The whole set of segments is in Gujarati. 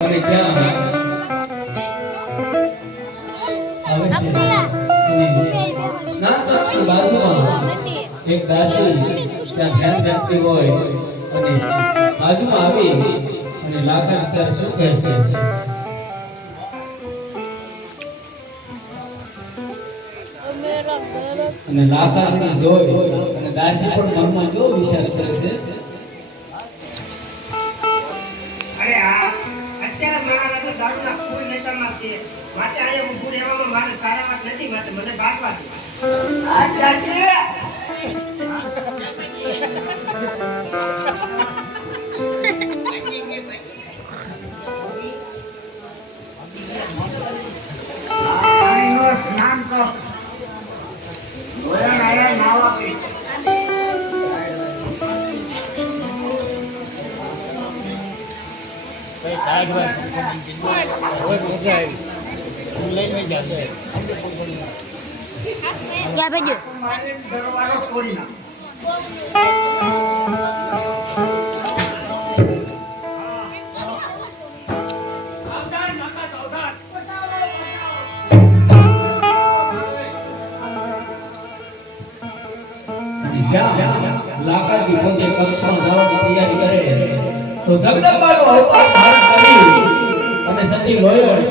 અને ત્યાં આવે છે અને સ્નાન કક્ષની બાજુમાં એક દાસી ત્યાં ધ્યાન રાખતી હોય અને બાજુમાં આવી અને લાકડ ત્યારે શું કહે છે અને લાકડને જોઈ અને દાસી પણ મનમાં કેવો વિચાર કરે છે માટે આયા ઊભું રહેવામાં મારે સારા વાત નથી માટે મને બાટવા છે સ્નાન તો બોલા આયા નાવા પી સાઈડ હોય હવે મજા આવી લઈને જાશે क्या भेजो मारे दरवाजा तोड़ी ना सावधान नका सावधान લાકડજી પોતે કક્ષમાં જવાની તૈયારી કરે તો જગદંબાનો અવતાર ધારણ કરી અને સતી લોયણ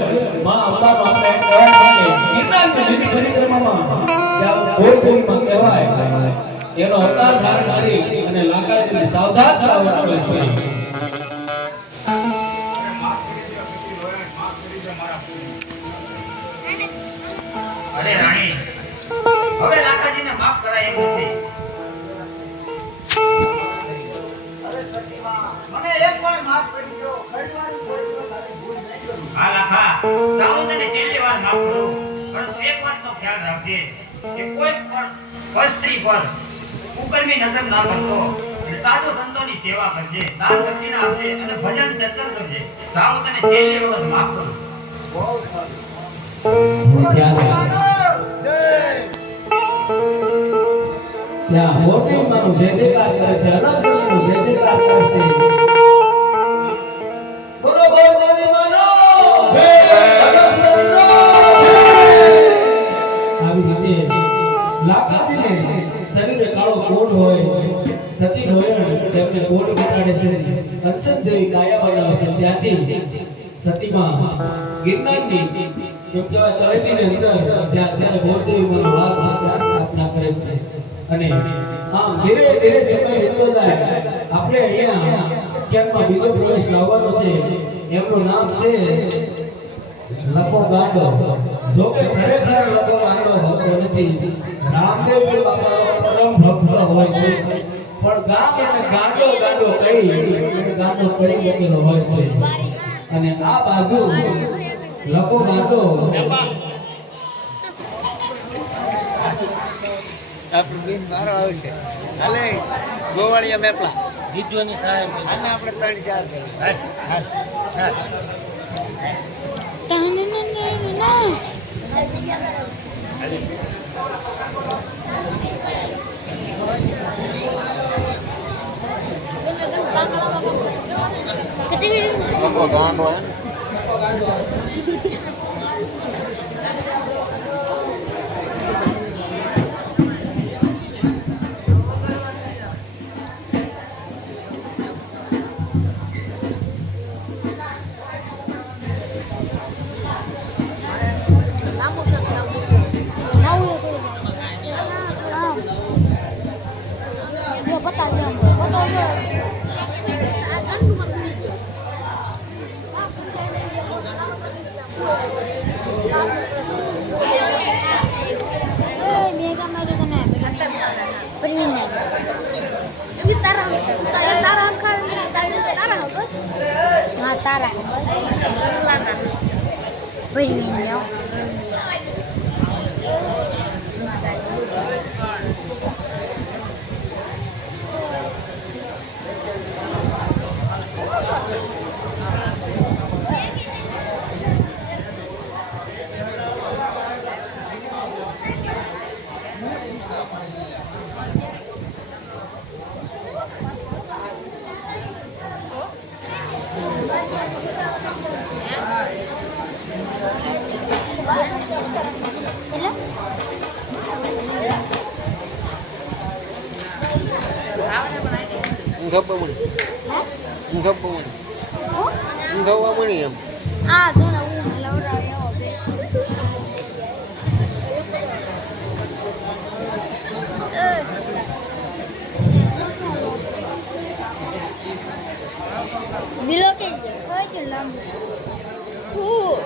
માં અંબાનો આપણે કહેવાય છે કે ગિરનારની લીલી પરિક્રમામાં જ્યાં ગોળગોળીમાં કહેવાય એનો અવતાર ધારણ કરી અને લાકડજીને સાવધાન કરાવવા પડે છે અરે રાણી હવે લાકાજીને માફ કરાય એમ નથી અરે સતીમાં મને એકવાર માફ કરી દો ઘણીવાર બોલ્યો તારી ભૂલ નહીં કરું હા લાખા જાઉં તને છેલ્લી વાર માફ કરું પરંતુ એક વાતનો ખ્યાલ રાખજે કે કોઈ પણ સ્ત્રી પર કુકર્મી નજર ના કરતો અને સાધુ સંતોની સેવા કરજે દાન દક્ષિણા આપજે અને ભજન સત્સંગ કરજે જાઉં તને છેલ્લી વખત માફ કરું બહુ સારું ત્યાં મોટી માનું જે જયકાર કરે છે અનંતનું જે જયકાર કરે છે બરોબર દેવી માનો જય સરસ્વતીનો આવી રીતે લાકાજીને શરીરે કાળો કોટ હોય સતી લોયણ તેમને કોટ બતાડે છે કંચન જેવી કાયા બનાવે છે ત્યાંથી સતીમાં ગિરનારની કેમ કહેવાય તળેટીની અંદર જ્યાં જ્યારે ગોદેવી માનો વાસ સાથે સ્થાપના કરે છે અને આમ ધીરે ધીરે સમય વીતતો જાય આપણે અહીંયા ક્યાંકમાં બીજો પ્રવેશ લાવવાનો છે એમનું નામ છે લખો ગાંડો જો કે ખરેખર લખો ગાંડો હોતો નથી રામદેવ બાપાનો પરમ ભક્ત હોય છે પણ ગામ એને ગાંડો ગાંડો કહી ગાંડો કરી મૂકેલો હોય છે અને આ બાજુ લખો ગાંડો આપણું બિન મારો આવશે હાલે ગોવાળિયા મેપલા જીતવાની થાય હાલે આપણે 3-4 કરીએ હા હા ગાંડો Tarak. Berenang. ઊંઘાવવા એમ આ જો ને હું લવડાવે એવો બે બિલો કે હોય કે લાંબુ હું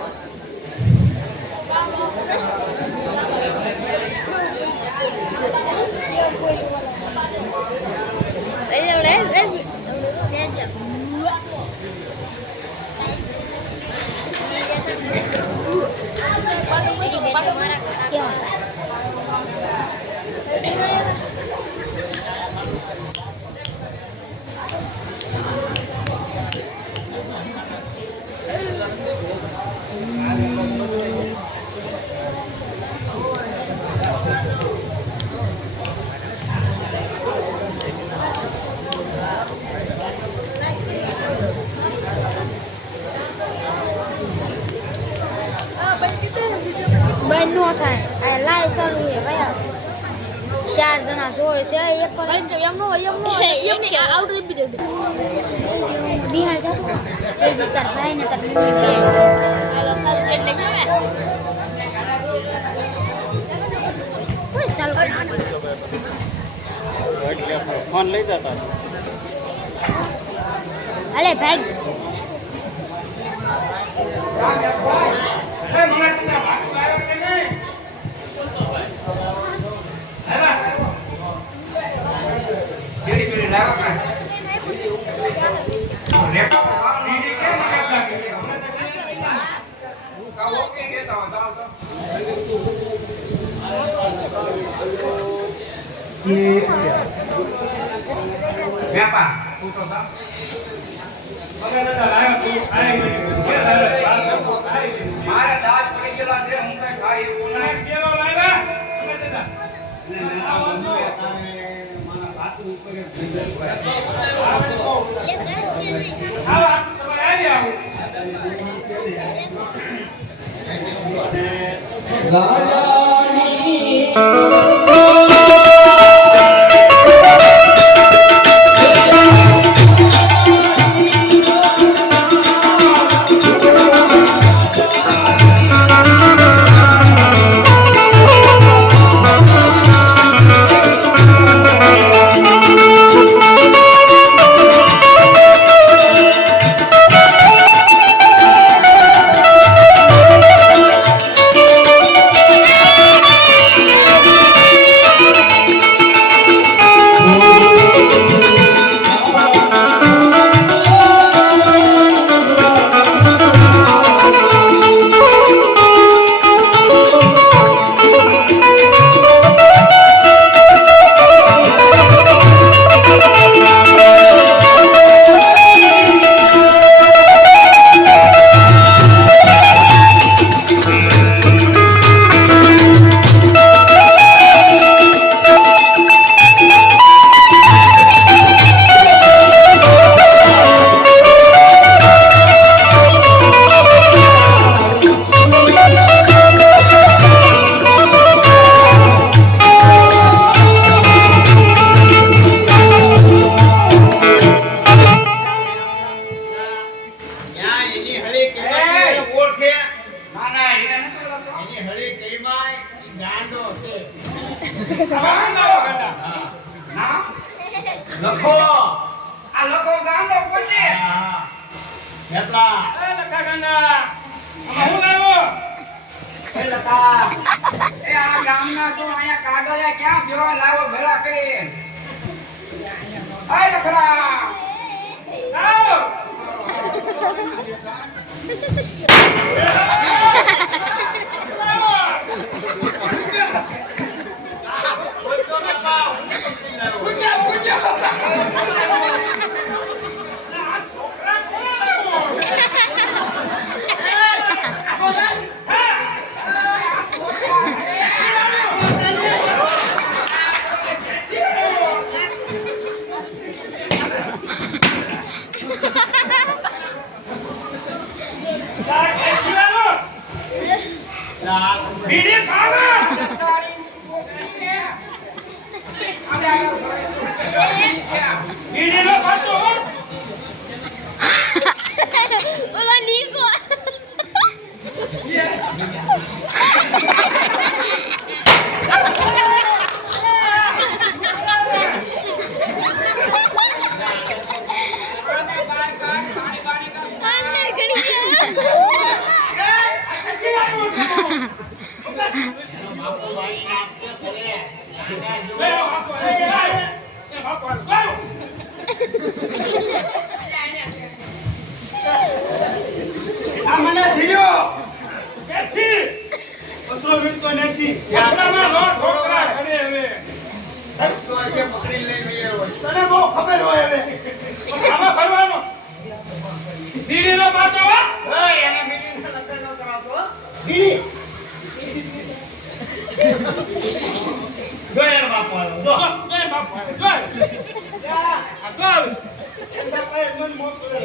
બંધ નો થાય આ લાઈવ ચાલુ છે ભાઈ 4 જણા જોવે છે એક પર એમનો એમની આઉટ આપી દે બિહાર જાતો એ તાર ભાઈ ને તાર હાલો ચાલુ એટલે કે કોઈ ચાલુ ફોન લઈ જતા અલે ભાઈ મારા દાંત પડી ગયેલા છે હું કઈ ખાઈ એવું નહીં સેલો લાવ્યા લખો આ લખો ગાંડો પોતે કેટલા એ લખા ગાંડા હું લાવ્યો એ લખા એ આ ગામના તો અહીંયા કાગળિયા ક્યાં જેવા લાવો ભેળા કરી આય લખરા આવો Ini એનો બાપુ વાળી નાખતો કરે. આ મને છીડ્યો કેથી ઓછો વીણતો નથી યાત્રામાં નો છોકરા કરે હવે ધરતો હશે પકડી લઈ આવ્યો તને બહુ ખબર હોય હવે આમાં ફરવાનો દીદીનો પાતો હો ઓય એને બીડીને લગન ન કરાવતો બીડી જો એનો બાપુ આવ્યો, જો. જો એ બાપ જો આ જો આવે. એના પાસે મન મોકલે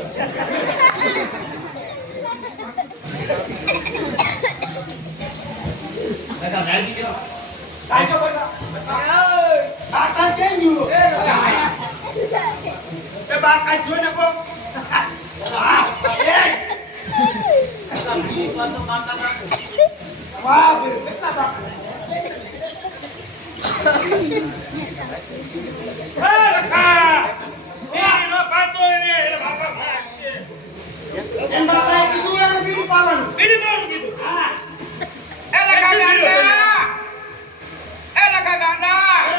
કાકા નાખી દો. કાઈ છો બેટા બાકા કેમ ગયો એ બાકા જો ને કો વાહ ભાઈ કેટલા બાકા હે લખા દીદીનો પાતો એને એના બાપા ભાગ છે એમ બાકાએ કીધું એને બીડી પાવાનું બીડી બોલ કીધું હા એ લખા ગાંડા એ લખા ગાંડા એ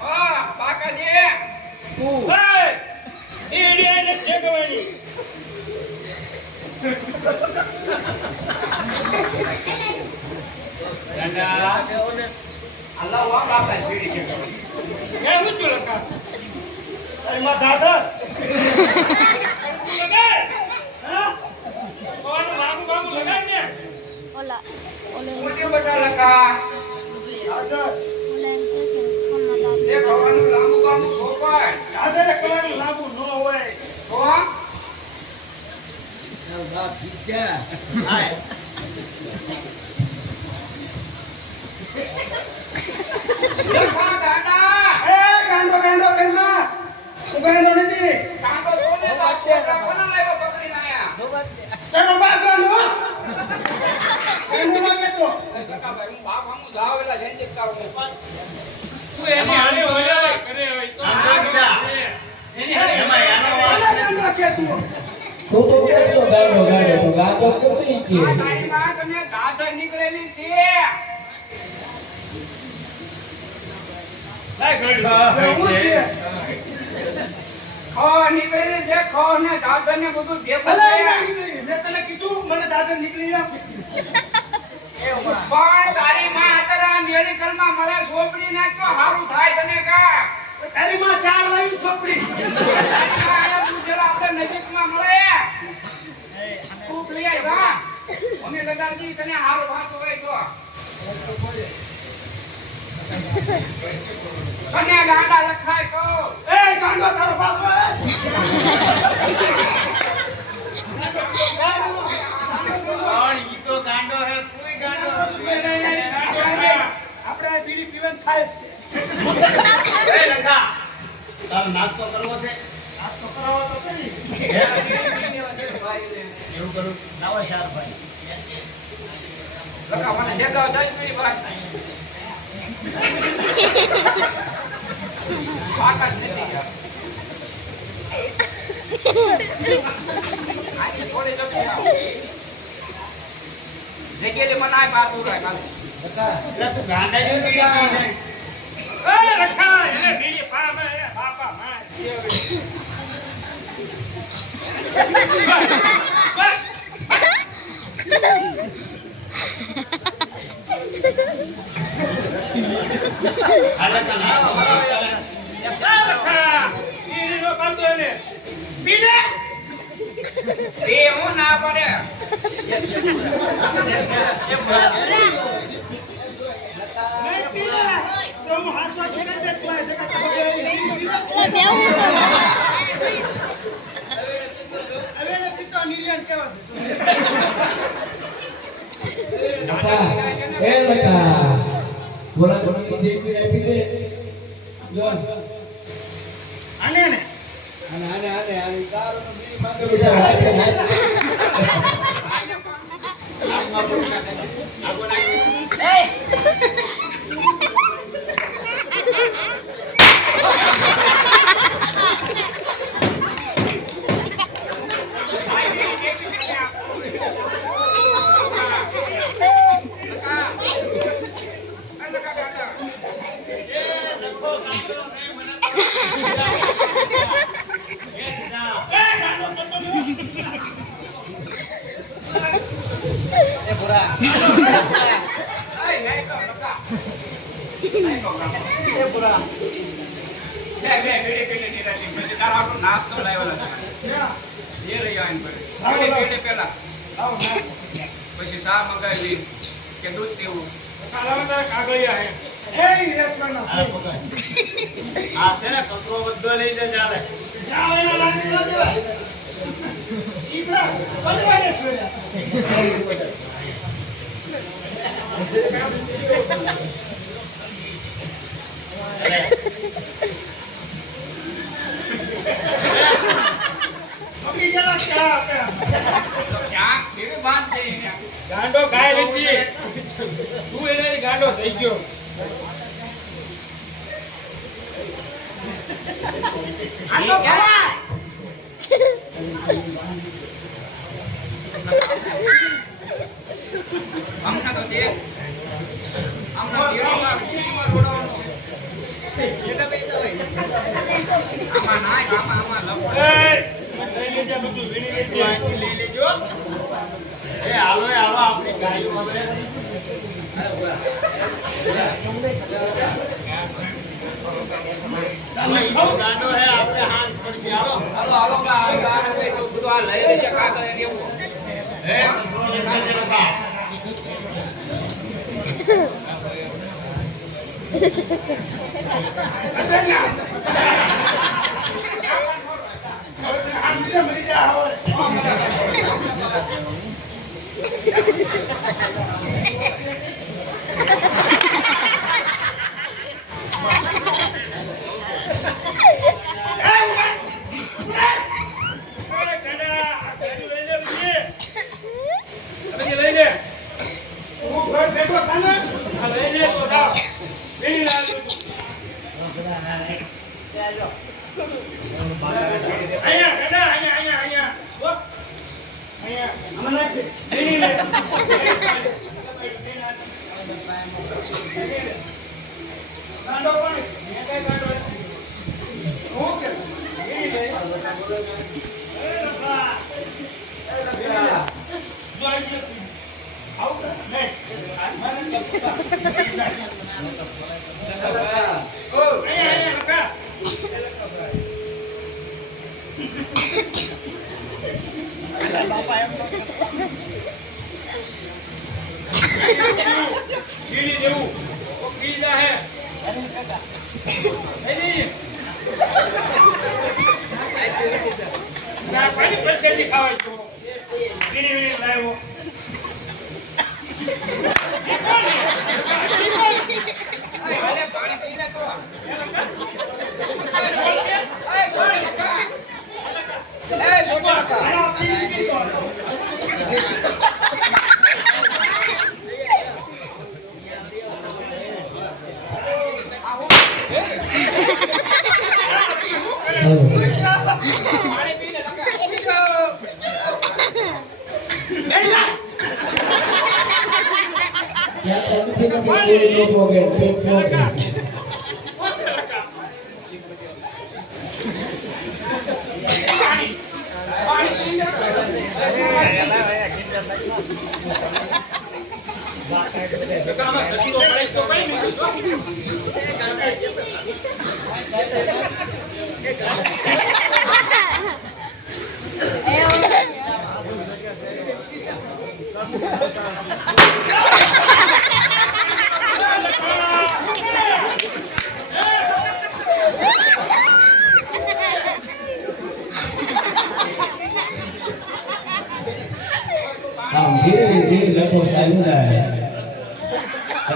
હા બાકાજી હે ઈડી એને ઠેકવાની અલ્લાહ વાહ બાપા બીડી છે કરો. એ હું જો લખા એમાં દાદા લગાય હા ઓનો બાબુ બાબુ લગાય ને ઓલા ઓલે મોટી બટા લખા દાદા ઓલા એમ કે ફોનમાં ચાલુ એ ભવાનું લાંબુ બાબુ છોપાય દાદાને કહેવાનું લાગુ ન હોય તો હાય લખા ગાંડા એ ગાંડો ગાંડો કરમાં તું ગાંડો નથી કાંડો સોને દાસે રાખવાના લાવ્યો પકડીને આયા તારો બાપ ગાંડો ગાંડો ના કેતો સકાભાઈ હું બાપ હમું જાવ એલા જંજીત કાવ તું એની હાલે હોય કરે હોય તો એની હાલે એમાં એનો વાંક ઓલા નથી. ગાંડો કેતું તું તો કેસો ગાડો ગાડો તો ગાડો કેવી કે આ તારીમાં તમે ગાધર નીકળેલી છે લાય એવું છે ખો નીકળેલી છે ખો ને ગાધર ને બધું ભેગું ભલે છે મેં તને કીધું મને દાદા નીકળી આવ પણ તારી માં અત્યારે મેડિકલમાં મળે સોપડી નાખતો હારું થાય તને કા તારી માં શાળ લાવી છોપડી આપણે નજીકમાં મળે ખૂબ લઈ આવ્યા અમે લગાડી તને હારું વાંચો હોય તો કને ગાંડા લખાય તો એ ગાંડો તારો બાપ પણ ઈ તો ગાંડો હે, તુંય ગાંડો. આપણે બીડી પીવાનું થાય છે એ લખા, તારો નાસ્તો કરવો છે? નાસ્તો કરાવો તો કરી એવું કરું. લાવો ચાર ભાઈ. લખાવાને શેકાવ 10 મિનિટ બાદ આકાશ નથી ગયા આજે થોડી લક્ષી આવો જગ્યાએ મનાય બાર ઉરાય કાલે એટલે તું ગાંડા જેવું બીડી પી જાય. એ લખા એને બીડી પામે એ બાપા માં આ લખા લાવો, લખા બીડીનો કાંતો એને બીજે એ હું ના પડે નહીં પીને તો હું હાથમાં છેડે છે તું આ જગા તમારે એટલે બેવું હવે એને પીતો નિર્યાન કહેવા દે લકા એ લકા બોલા બોલા પીછે પીને આપી દે જોન આને ને આને તારો બીડી માંગે બિચારો હાથે નાખ. નાસ્તો લાવેલો છે એ લઈ આવીને પેલા પછી શા મંગાવી કે દૂધ પીવું કાગળિયા હે આ છે ને કચરો બધો લઈ જાય ચાલે ગાંડો ગાય લીધી તું એને ગાંડો થઈ ગયો હમણાં તો દે હમણાં દેવામાં રોડવાનું છે એટલે બે તો આમાં નાય આમાં લઈ લેજો બધું વીણી લઈ લેજો એ હાલો આપણી ગાયો આપણે ગાંડો હે આપણે હાથ પડશે હાલો ગાંડો કઈ તો બધું આ લઈ લેજે કાગળ ને એવું હે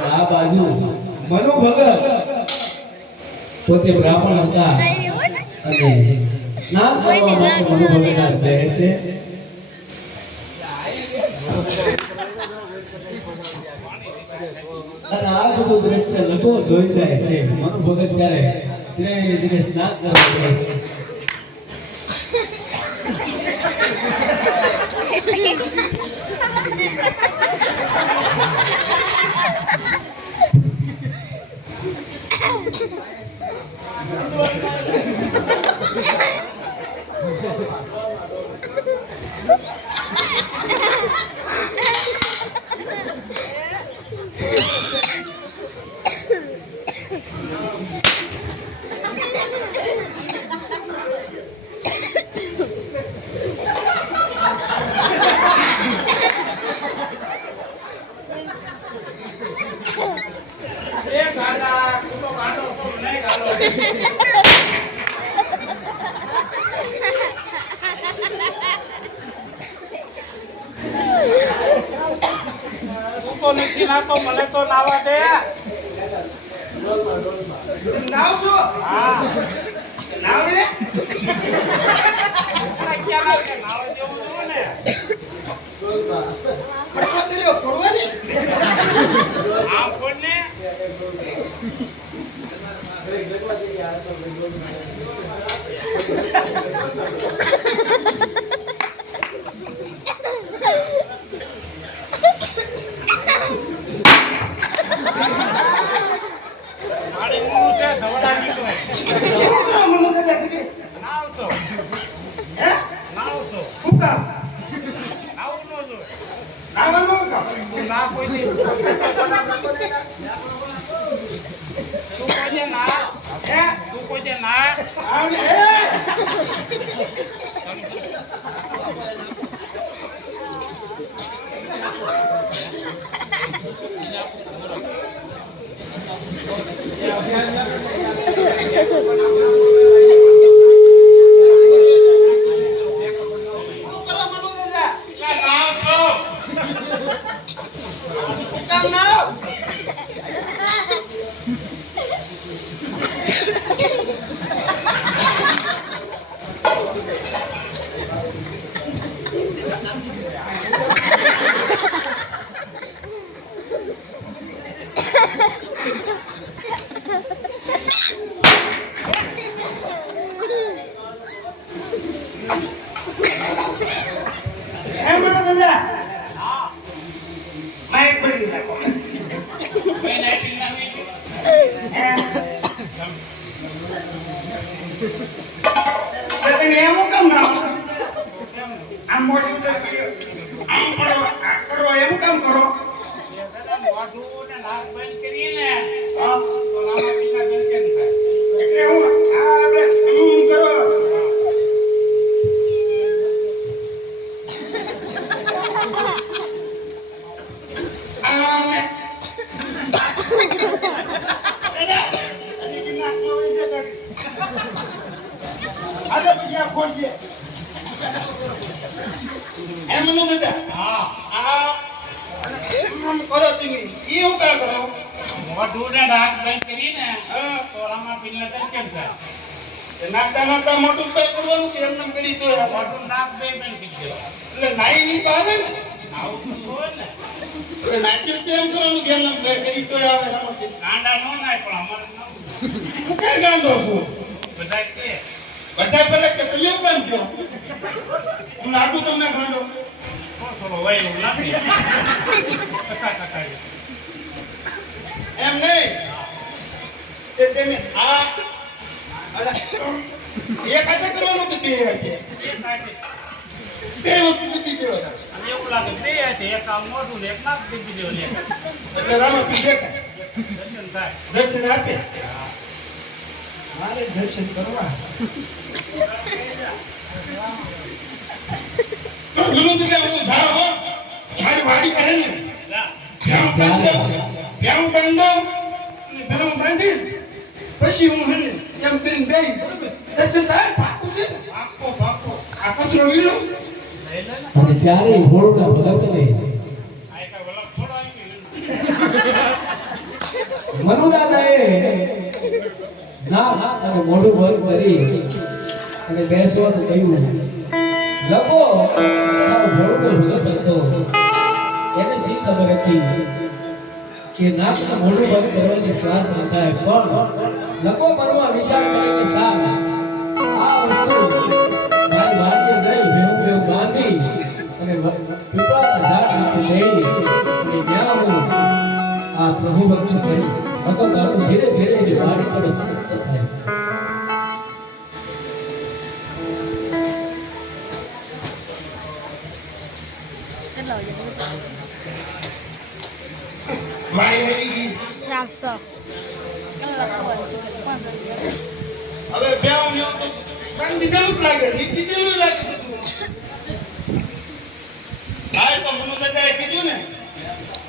આ બાજુ મનુ ભગત પોતે બ્રાહ્મણ હતા અને સ્નાન કરવા માટે મનુ ભગત આજ બેસે અને આ બધું દ્રશ્ય લોકો જોઈ જાય છે. મનુ ભગત ત્યારે ધીરે ધીરે સ્નાન કરવા બેસે. તો નથી નાતો મને તો નાવા દે નાવશો હા નાવ રે ક્યાં કે નાવા જેવું ન ને ખર્ચો કર્યો પડવાની આ કોને આડી નું છે ધવડા નીકળે મને તો નથી નાવ તો હે નાવ તો હું કામ નાવ નો જો નાવાનું કામ તું ના કોઈ દી તું કોઈ ના હે તું કોઈ ના આવને હે મોઢું ને નાક બંધ કરીને તો રામાપીરને દર્શન થાય નાતા નાતા મોટું કઈ કરવાનું કે એમને કરી તો મોઢું નાક બે બંધ કરી દેવા એટલે નાઈ ની પાડે ને આવું તો હોય ને એટલે નાચી કેમ કરવાનું કે એમને કરી તો આવે રામાપીર ગાંડા નો નાય પણ અમારે ન હું કઈ ગાંડો છું બધા કે બધા પેલા કે તમે કેમ કહો હું લાગુ તમને ગાંડો થોડો વય એવું નથી કથા કથા એમ નહીં તે તેને આ અરે એક હાથે કરવાનું કે બે હાથે બે વસ્તુ દીધી દેવા એવું લાગે બે છે એક આમ મોઢું ને એક નાક દીધી દેવો લે એટલે રામાપીર દેખાય દર્શન થાય દર્શન આપે મારે દર્શન કરવા તો ગુરુ દીકરા હું જાવ હો મારી વાડી કરે ને ભ્યામ બાંધો અને ભ્યામ બાંધીશ પછી હું હને એમ કરીને બેહી બરોબર દર્શન થાય પાકું છે પાકો પાકો આ કચરો વીલો અને ત્યારે હોળના ભગત ને આ એક વલક થોડો આવી મનુદાદાએ ના અને મોઢું બંધ કરી અને બેસવા કહ્યું લખો હોળનો ભગત હતો એને શી ખબર હતી કે નાક મોઢું બંધ કરવાથી શ્વાસ ન થાય પણ લખો મનમાં વિચાર કરે કે સા આ વસ્તુ મારી વાડીએ જઈ ભેવું બાંધી અને પીપળાના ઝાડ નીચે બેસી અને ત્યાં હું આ પ્રભુ ભક્તિ કરીશ લખો ગાડું ધીરે ધીરે વાડી તરફ સતત થાય છે મારી આવી ગઈ સાતસો હવે ભ્યામ લ્યો તો બાંધી દેવું જ લાગે નીતિ દેવું લાગે બધું ભાઈ તો મને બધાએ કીધું ને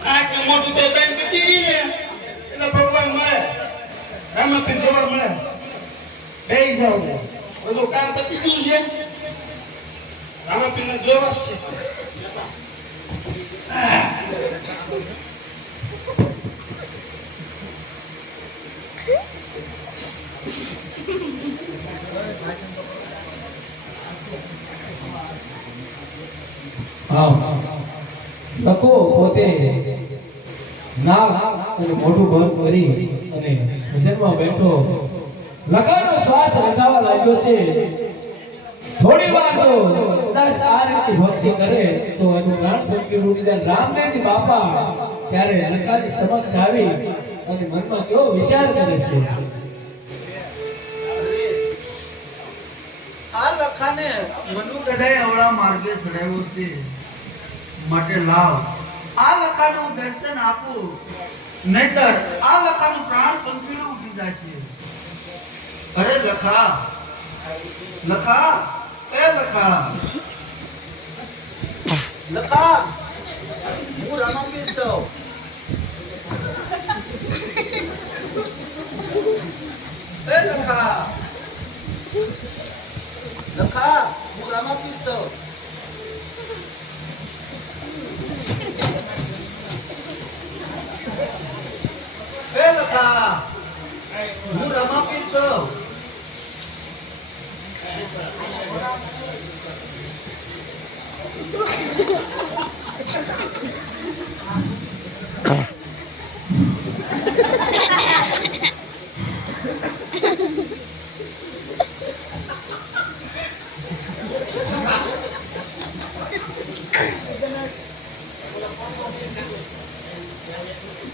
નાક ને મોટું તો બેન કીધી ને એટલે ભગવાન મળે રામાપીર જોવા મળે બેહી જાવ બધું કામ પતી ગયું છે રામાપીરને જોવા જ છે લખો પોતે નાક અને મોઢું બંધ કરી અને ભજનમાં બેઠો લખાનો શ્વાસ લગાવવા લાગ્યો છે. થોડી વાર જો કદાચ આ રીતે ભક્તિ કરે તો એનું પ્રાણ ભક્તિ રૂડી જાય. રામદેવજી બાપા ત્યારે લખાની સમક્ષ આવી અને મનમાં કેવો વિચાર કરે છે. આ લખાને મનુ ગધાએ અવળા માર્ગે ચડાવ્યો છે માટે લાવ આ લખાનું દર્શન આપું, નહીતર આ લખાનું પ્રાણ પંખીડું ઉડી જશે. અરે લખા, લખા, એ લખા, લખા, હું રામાપીર છું. એ લખા, લખા, હું રામાપીર છું. એ લખા, હું રામાપીર છું.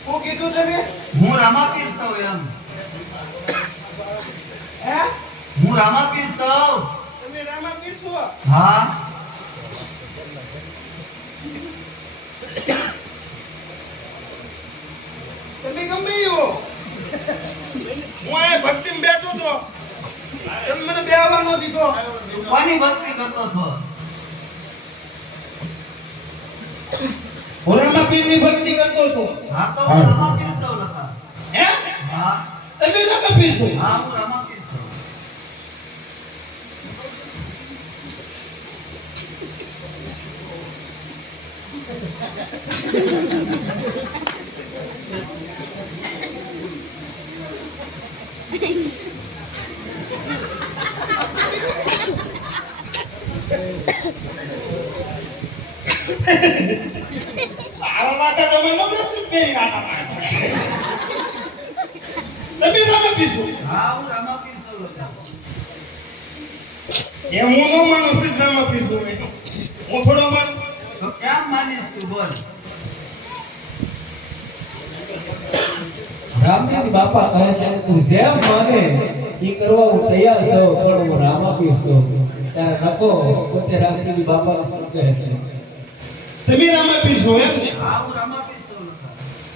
શું કીધું તમે? હું રામાપીર છું એમ. હે? હું રામાપીર છું. તમે રામાપીર છો? હા, તમે ગમે એવો. હું અહીંયા ભક્તિમાં બેઠો તો તમે મને બેહવા ન દીધો. કોની ભક્તિ કરતો છો? હું રામાપીરની ભક્તિ કરતો હતો. હા તો હું રામાપીર છું લખા. હે? હા, તમે રામાપીર છો? હા, હું રામાપીર છું. સારા માટે તમે નવરાત્રી પહેરી નાખા મારે. તમે રામાપીર છો? હા, હું રામાપીર છું લખા. એ હું ન માનું છું રામાપીર છું. હું થોડો માનું. તો કેમ માનીશ તું બોલ? રામદેવજી બાપા કહે છે તું જેમ માને એ કરવા હું તૈયાર છું, પણ હું રામાપીર છું. ત્યારે લખો પોતે રામદેવજી બાપાને સમજે છે. તમે રામાપીર છો એમ ને? હા, હું રામાપીર છું લખા.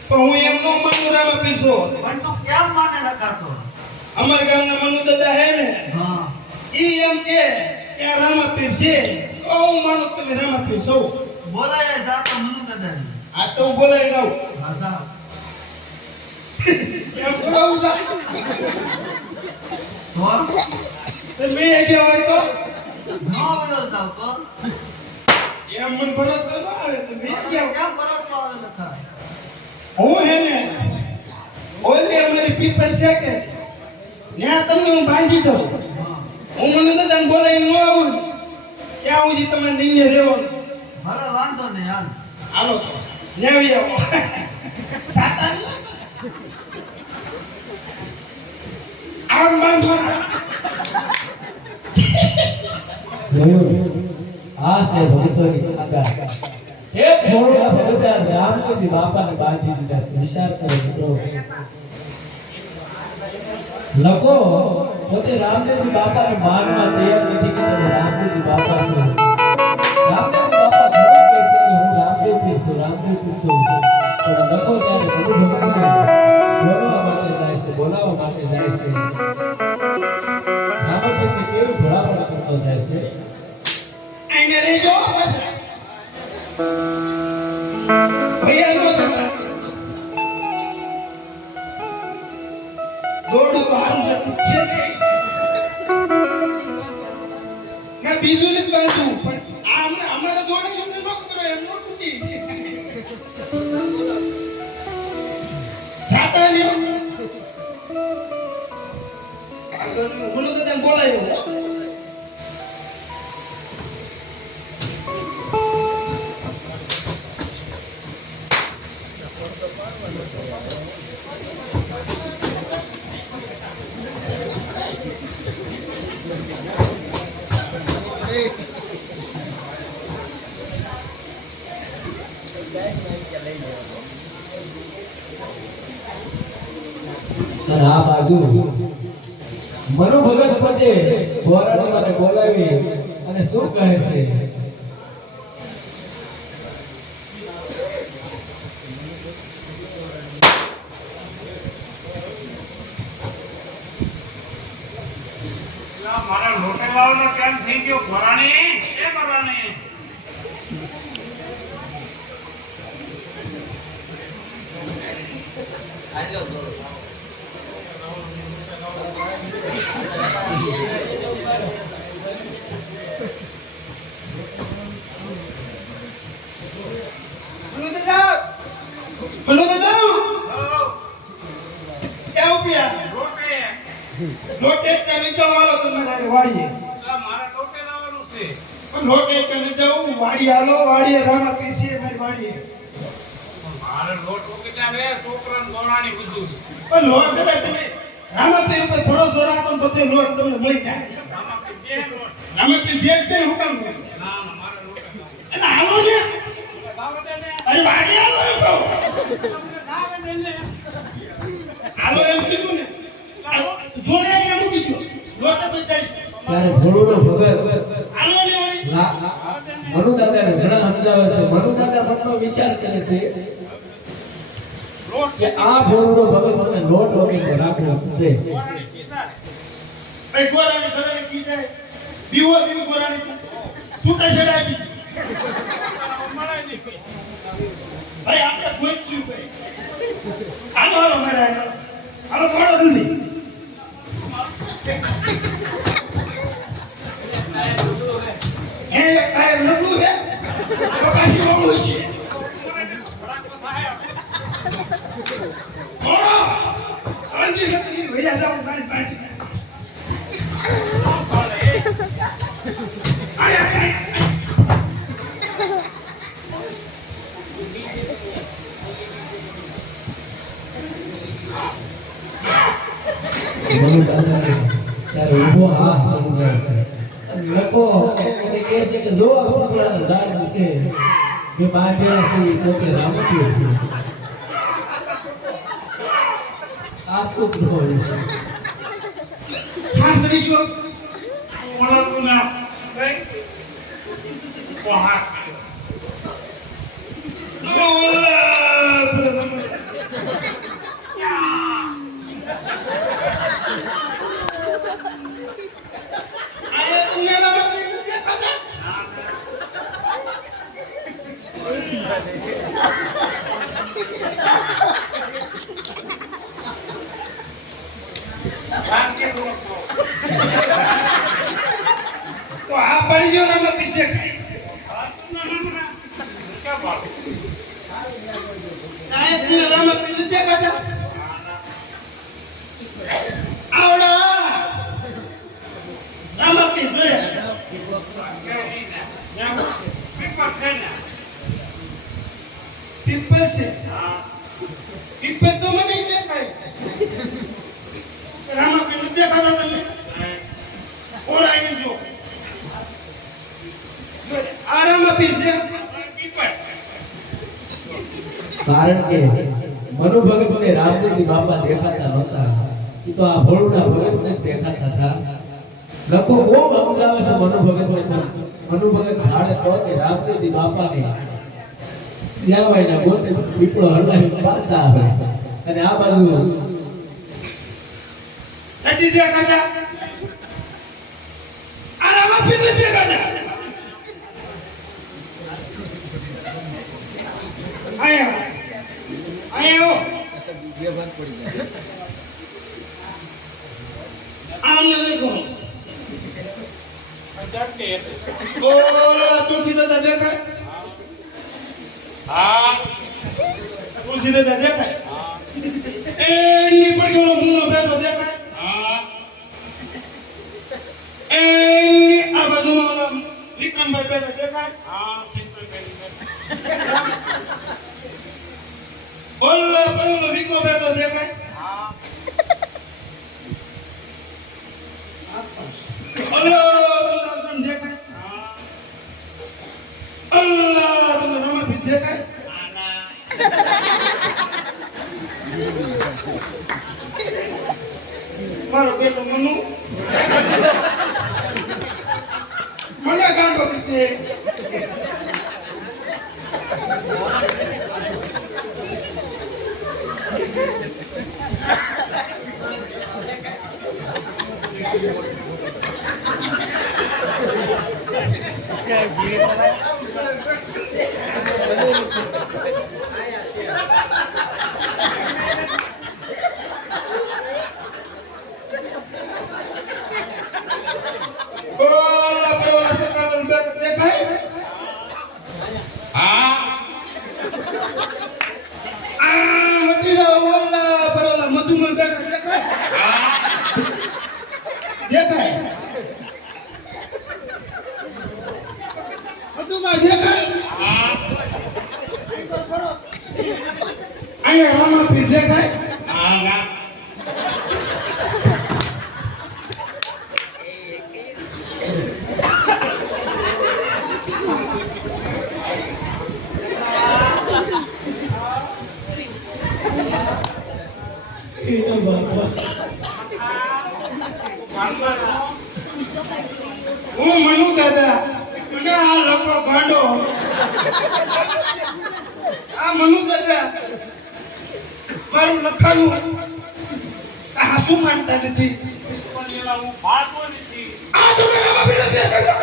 તો હું એમ ન માનું રામાપીર છો. પણ તું કેમ માને લખાતો? અમાર ગામના મનુ દાદા હે ને, હા, ઈ એમ કે આ રામાપીર છે. તો હું માનું તમે રામાપીર છો. બોલાય જા તો મનુ દાદાને. આ તો હું બોલાવી લઉં. હા, જા. એમ બોલાવું જા. તો તમે એ ગયા હોય તો ન બોલો જાવ તો એમ મન ભરોસો ન આવે. તમે એ ગયા કેમ ભરોસો આવે લખા? હું હે ને ઓલી અમારી પીપર છે કે ત્યાં તમને હું બાંધી દઉં. હું મને દાદાને બોલાવી ન આવું ત્યાં સુધી તમે નિર્ણય રહેવો. ભલે વાંધો નહીં હાલ. હાલો તો નેવી આવો. આમ બાંધવા. જોયું? આ છે ભક્તોની તાકાત. એક મોળના ભગતા રામદેવજી બાપાને બાંધી દીધા છે. વિચાર કરો મિત્રો. લખો પોતે રામદેવજી બાપાને માનવા તૈયાર નથી કે તમે રામદેવજી બાપા છો. રામદેવજી બાપા ઘણું કહે છે કે હું રામદેવ પીર છું, રામદેવ પીર છું. પણ લખો ત્યારે બધું ભક્તોને બોલાવવા માટે જાય છે, બોલાવવા માટે જાય છે. રામદેવને કેવું ભોળાપણ કરતો જાય છે. આઈને રહેજો પાછા. ભૈયા નો થતા. દોડું તો હારું છે છે નહીં. મેં બીજું નથી બાંધવું પણ આ અમારે દોડે એમને ન ખબર હોય એમ ન તૂટી. અને આ બાજુ મનુ ભગત પતે ગોરાણીઓને બોલાવી અને શું કહે છે? મારા લોટેલાઓનો કેમ થઈ ગયો ભરાણી એ ભરાણી બોલો દાદા કેવું પિયા લોટે તમે જવાલો તમે વાડીએ મારા લોટે લાવવાનું છે લોટે તમે જાવ વાડી હાલો વાડીએ રામા પીસીએ મારી વાડીએ મારે લોટ ઓકેટા રે છોકરાને ગોળાની બીજું પણ લોટ તમે રામા પીર ઉપર ભરોસો રાખો તો તે લોટ તમને મળી જાય આમાં કે બે લોટ રામા પીર દેખ તે હુકમ ના ના મારા લોટ અને હાલો ને લાવ દે ને અરે વાડી હાલો એમ કહો લાવ દે ને હાલો એમ કીધું ને જોડે એને મૂકી દો લોટ પચાઈ ત્યારે ભોળુનો ભગત હાલો ને ઓય મનુ દાદાને ઘણા સમજાવે છે. મનુ દાદા મનમાં વિચાર કરે છે કે આ ભોળુનો ભગત મને લોટ વગેરે રાખવો છે. ભાઈ ગોરાણી ઘરે કી જાય બીવો દીવી ગોરાણી છૂટા છેડા આપી ભાઈ આપણે ગોચ્યું ભાઈ હાલો હાલો મારા હાલો થોડો જલ્દી એ કાય નબળું હે તો પાછી મોડું છે થોડો સાંજી નથી ભૈયા જાવ કાઈ પાછી આય આય મનુ દાદાને ત્યારે ઊભો હાથ સમજાવે છે. અને લોકો એને કહે છે કે જો આ પગલાના ઝાડ વિશે મેં બાંધેલા છે એ પોતે રામતીઓ છે. આ શું હોય છે? હા સડી જો ઓળખું ના ભાઈ કોહાક આયા તમને રામા પીર નથી ખાતા તો આ પડી ગયો રામા પીર દેખાય આયા તમને રામા પીર નથી ખાતા આવડા રામા પીર જોયા પીપલ છે પીપલ તો મને નહીં દેખાય રામા પીર નથી દેખાતા તમે ઓરાઈને જો આ રામા પીર છે કારણ કે મનુ ભગતને રામદેવજી બાપા દેખાતા નહોતા. એ તો આ ભોળુના ભગતને જ દેખાતા હતા. લોકો બહુ સમજાવે છે મનુ ભગતને. મનુ ભગત ઝાડે પહોંચે રામદેવજી બાપાને ત્યાં હોય ને પોતે પીપળો હલાવી પાછા આવે અને આ બાજુ નથી દેખાતા આ રામા પીર નથી દેખાતા આયા આયા આમને દેખો બોલો તુલસી દાદા દેખાય હા તુલસી દાદા દેખાય એની પર ગયો મૂનો બેઠો દેખાય હા એની આ બાજુનો વિક્રમભાઈ બેઠો દેખાય હા બોલો બોલો વિકો બેઠો દેખાય અલ્લાહ દેખાય અલ્લાહ રામા પીર દેખાય મારો બેટો મનુ મને ગાંડો દીધે ઓલા પરવાળા સરકારનો બેટો દેખાય હા આ મટીલા ઓલા પરવાળા મધુમલ બેટો દેખાય દેખાય મધુમાં દેખાય અહીંયા રામાપીર દેખાય હા એના બાપા હું મનુ દાદા મને આ લોકો ગાંડો આ મનુ દાદા મારું લખાનું આ હાસુ માનતા નથી આ તો મેરા બાપીને દેખાય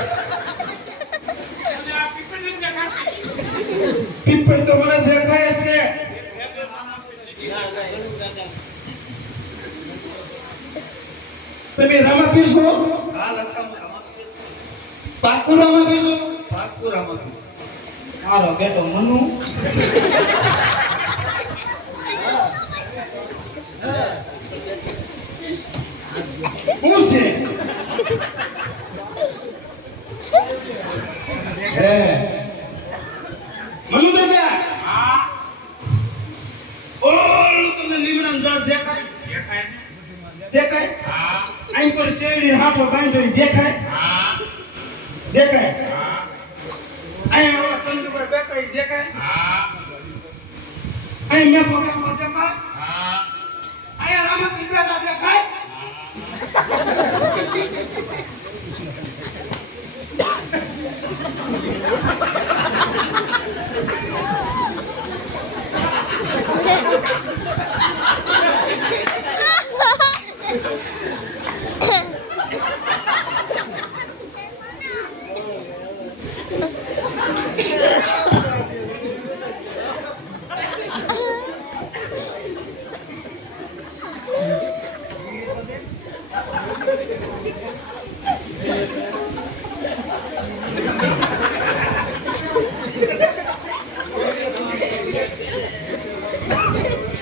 પીપલ તો મને દેખાય છે તમે રામાપીર છો હા લખા પાકુર રામાપીર છો પાકુરામાં મારો બેટો મનુ હું છે હે મનુ દાદા ઓલું તમને લીમડાનું ઝાડ દેખાય દેખાય અહીં પર શેરડી હાથો બાંધ્યો ઈ દેખાય દેખાય અહીં ઓલા સંજુભાઈ બેઠા ઈ દેખાય અહીં મેં પકડમાં દેખાય અહીંયા રામાપીર બેઠા દેખાય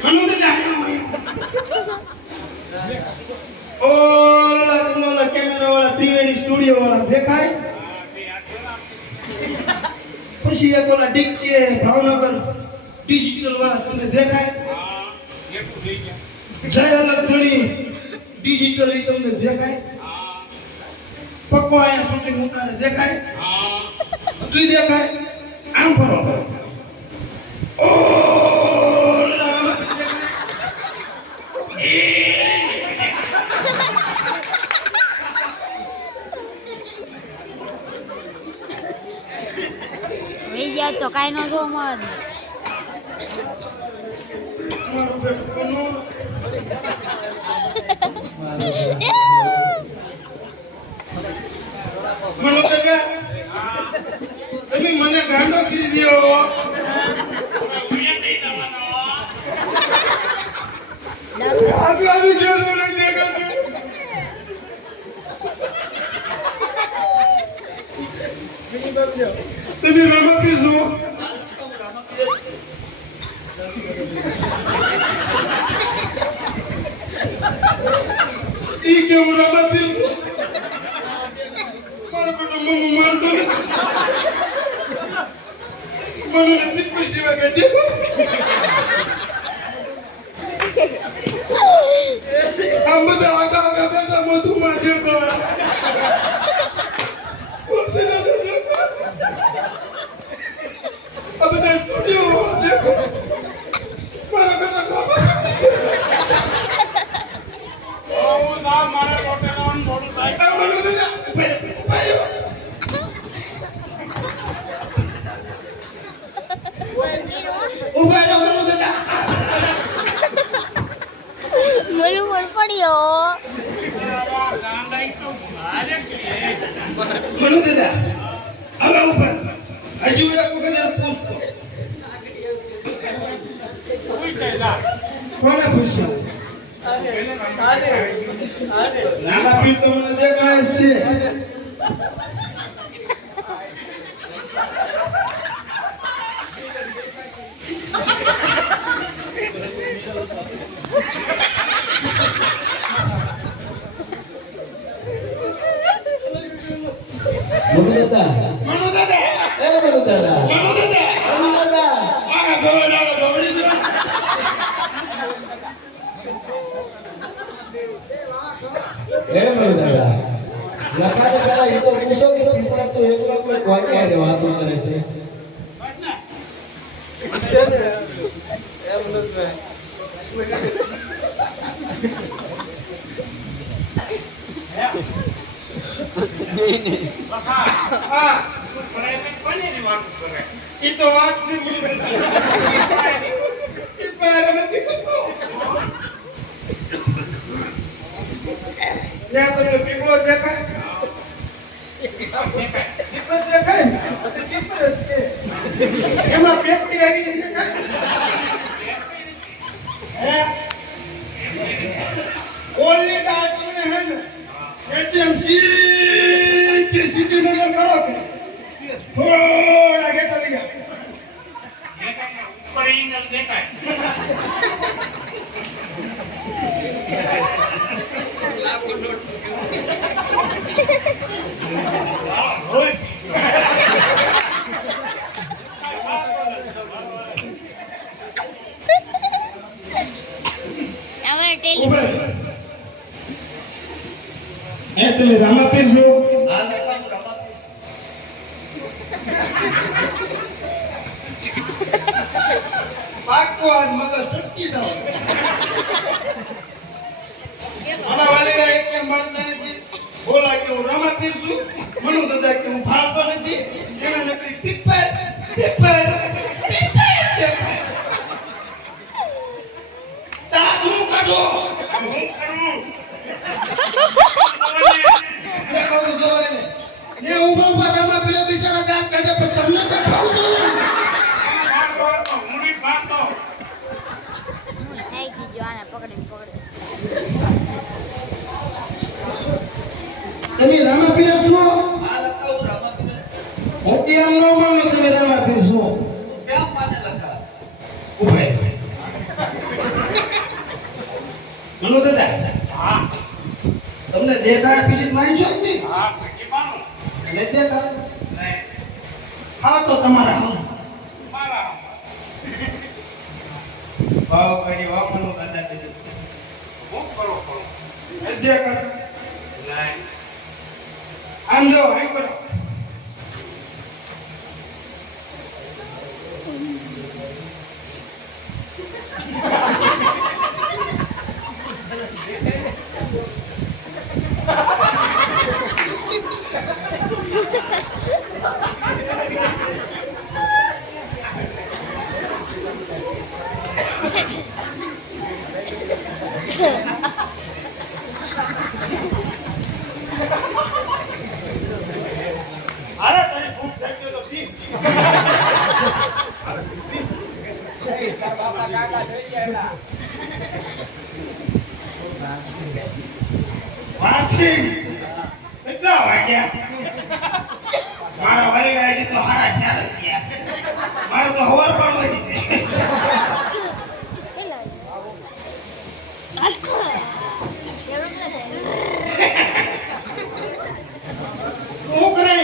મનુ દાદા ઓલા કેમેરા વાળા ત્રિવેણી સ્ટુડિયો વાળા દેખાય પછી એક ઓલા ડીકે ભાવનગર ડિજિટલ વાળા તમને દેખાય જય અલગ ધણી ડિજિટલ ઈ તમને દેખાય પક્કો અહીંયા શૂટિંગ ઉતારે દેખાય બધું દેખાય આમ ફરો રહી ગયા તો કાંઈ ન જોવા મળે મારું બેટું મનુ મનુ દાદા તમે મને ગાંડો કરી દ્યો આજુ કેવું નહીં દેખાતું તમે રામાપીર છો ઈ કેવું રામાપીર મારો બેટો મમ્મુ માનતો નથી મને નથી પૂછ્યું કે દેખો આમ બધા આગા આગા બેઠા મધુમાં દેખો તુલસી દાદા દેખો આ બધા સ્ટુડિયો દેખો મારા બેટા ઉભા રહો મનુ દાદા બોલું પર પડ્યો મનુ દાદા હવે ઉપર હજુ એક વખત પૂછતો કોને પૂછ્યું નાના પીર તો મને દેખાય છે મનુ દાદા મનુ દાદા એ મનુ દાદા મનુ દાદા મનુ દાદા આ ગોળાનો ગોળી દો એ મનુ દાદા લખાને પેલા એ તો પૂછો કે પીપળા તો એકલા કોઈ કોને હારે વાતો કરે છે હા ઈ તો વાત છે મનુ દાદા ઈ પાર નથી કરતો ત્યાં તમને પીપળો દેખાય પીપળો દેખાય ને તો પીપળો જ છે એમાં પેપડી આવી છે હે ઓલી ડાળ તમને હે ને એમ સીધી નજર કરો કે થોડા ઘેટા લઈ ઉપર એંગલ દેખાય હવે ટેલી ઉભા એ તમે રામાપીર છો પાકો આજ મગજ સટકી જાવ આના વાલીના એક કેમ માનતા નથી બોલા કે હું રામાપીર છું મનુ દાદા કે હું ભાવતો નથી એને નકરી પીપર પીપર પીપર તાતું કાઢો દેખાવું જોવે ને ને ઉભા ઉભા રામાપીર બિચારા દાંત કાઢે પણ તમને તો ખાવું જોવે મુડી બાંધો નહીં કીજો આને પકડી તમે રામાપીર છો મોટી આમ નો માનો તમે રામાપીર છો કેમ માને લખા ઉભા મનુ દાદા હા તમને દેખાય પીછી માન છો ને હા પીટી બાનો ને દેખાય નહીં હા તો તમારા હા મારા ભાવ કરી વાપરનો દાદા કીધું હું કરો કરો દેખાય નહીં આમ જો આઈ કરો અરે તારી ભૂખ થઈ ગયો તો સી વાસી કેટલા વાગ્યા મારા વાલી ગાય તો હારા ચાર ગયા મારે તો હવાર પણ વધી હું કરે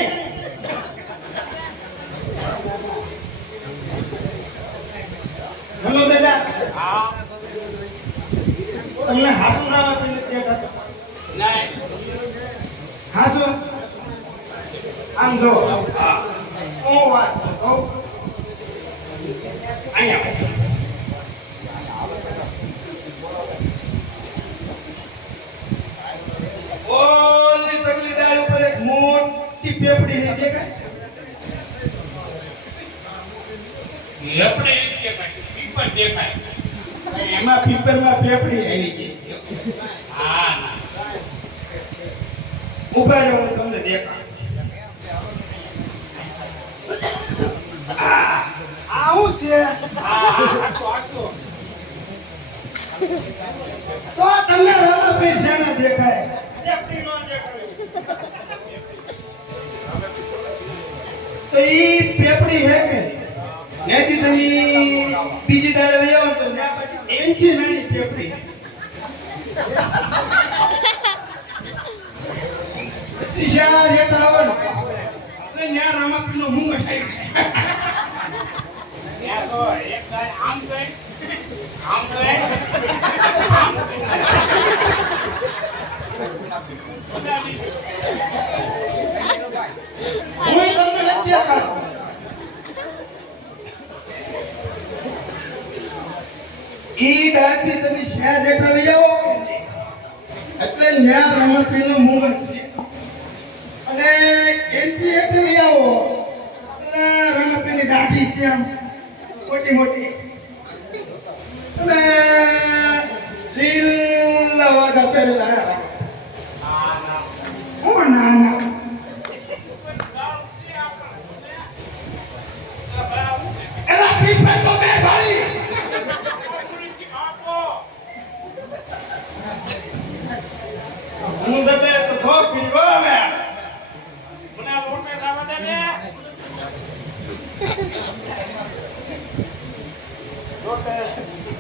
હેલો દાદા હા તમને હાસુ ના દેખાતો નહીં હાસુ આમ જો હા હું વાત કહું અહીંયા ઓલી પગલી ડાળ ઉપર એક મોટી પેપડી છે દેખાય એપડે રીતે કાઢી પીપર દેખાય. એમાં પીપરમાં પેપડી આવી ગઈ. હા ના. ઉભા રહો, હું તમને દેખાડું. આવું છે. તો તમને રામાપીર શેના દેખાય? પેપડી નો દેખાય. તો ઈ પેપડી હે કે ત્યાંથી તમે બીજી ડાળે વહી આવો તો ત્યાં પછી એનથી નાની પેપડી. પછી શા જેટા આવે ને એટલે ત્યાં રામાપીરનો મૂંગો થાય. ત્યાં તો એક ગાય આમ ગઈ, આમ ગઈ, આમ ગઈ. હું તમને નથી દેખાડતો. ઈ ડાળથી તમે શા જેટા વહી આવો એટલે ત્યાં રામાપીરનો મૂંગો છે. અને એનથી એટલે વહી આવો એટલે રામાપીરની દાઢી છે આમ મોટી મોટી. અને લીલા વાઘા પહેરેલા. હું ના ના એલા પીપર તો બે ભાઈ. હું બબે તો ધોક પીવો મે. મને આ લોટ ને લાવવા દે ને.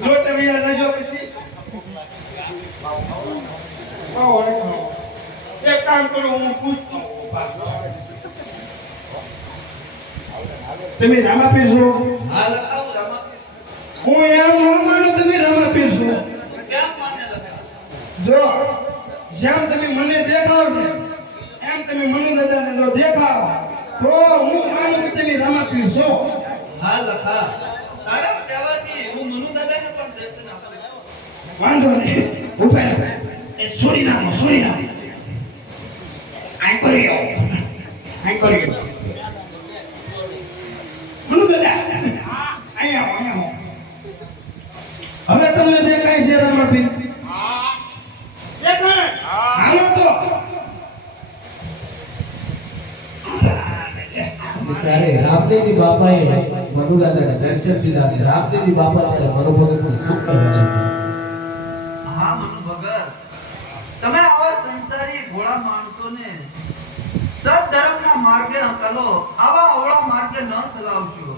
લોટ વિયા લજો પછી. એક કામ કરો, હું પૂછતો તમે રામાપીર છો? હા લખાવું રામાપીર. હું એમ ન માનું તમે રામાપીર છો. કેમ માને લખાવ? જો જેમ તમે મને દેખાવ ને એમ તમે મનુ દાદાને જો દેખાવ તો હું માનું કે તમે રામાપીર છો. હા લખા તારા કહેવાથી હું મનુ દાદાને પણ દર્શન આપું. વાંધો નહીં, ઉભા રહો. એ છોડી નાખો, છોડી નાખો. આઈ કરી આવો, આઈ કરી આવો. મનુ દાદા અહીંયા આવો, અહીંયા આવો. હવે તમને દેખાય છે રામાપીર? હા. દેખાય. હાલો તો ત્યારે રામદેવજી બાપાએ મનુ દાદાને દર્શન દીધા અને રામદેવજી બાપા ત્યારે મનુ ભગતનું સુખ કરવાનું. હા મનુ ભગત, તમે આવા સંસારી ભોળા માણસોને સદધર્મના માર્ગે હકલો, આવા અવળા માર્ગે ન ચલાવજો.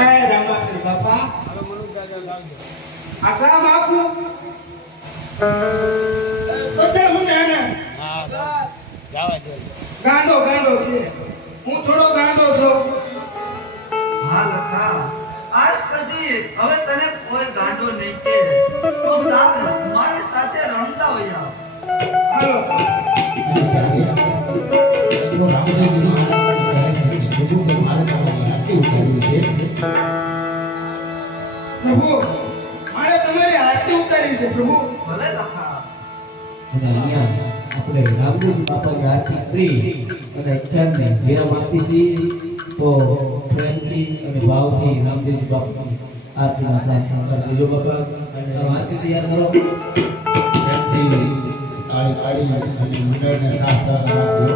એ રામાપીર બાપા આ કામ આપું બધા મને એને હા જવા દે. ગાંડો ગાંડો કે હું થોડો ગાંડો છું. હા લખા, આજ પછી હવે તને કોઈ ગાંડો નહીં કે. તો ચાલ મારી સાથે રમતા હોયા. હાલો અને ત્યારે તો રામદેવજી કહે છે કે પ્રભુ તો મારે તમારી આરતી ઉતારવી છે. પ્રભુ મારે તમારી આરતી ઉતારવી છે પ્રભુ. ભલે લખા. અને અહીંયા આપણે રામદેવજી બાપાની આરતી કરી અને અત્યારને વિરામ આપી છીએ. તો પ્રેમથી અને ભાવથી રામદેવજી બાપાની આરતીમાં સાથ સહકાર દેજો બાપા. અને આરતી તૈયાર કરો. પ્રેમથી તાળી પાડી અને મંડળને સાથ સહકાર આપજો.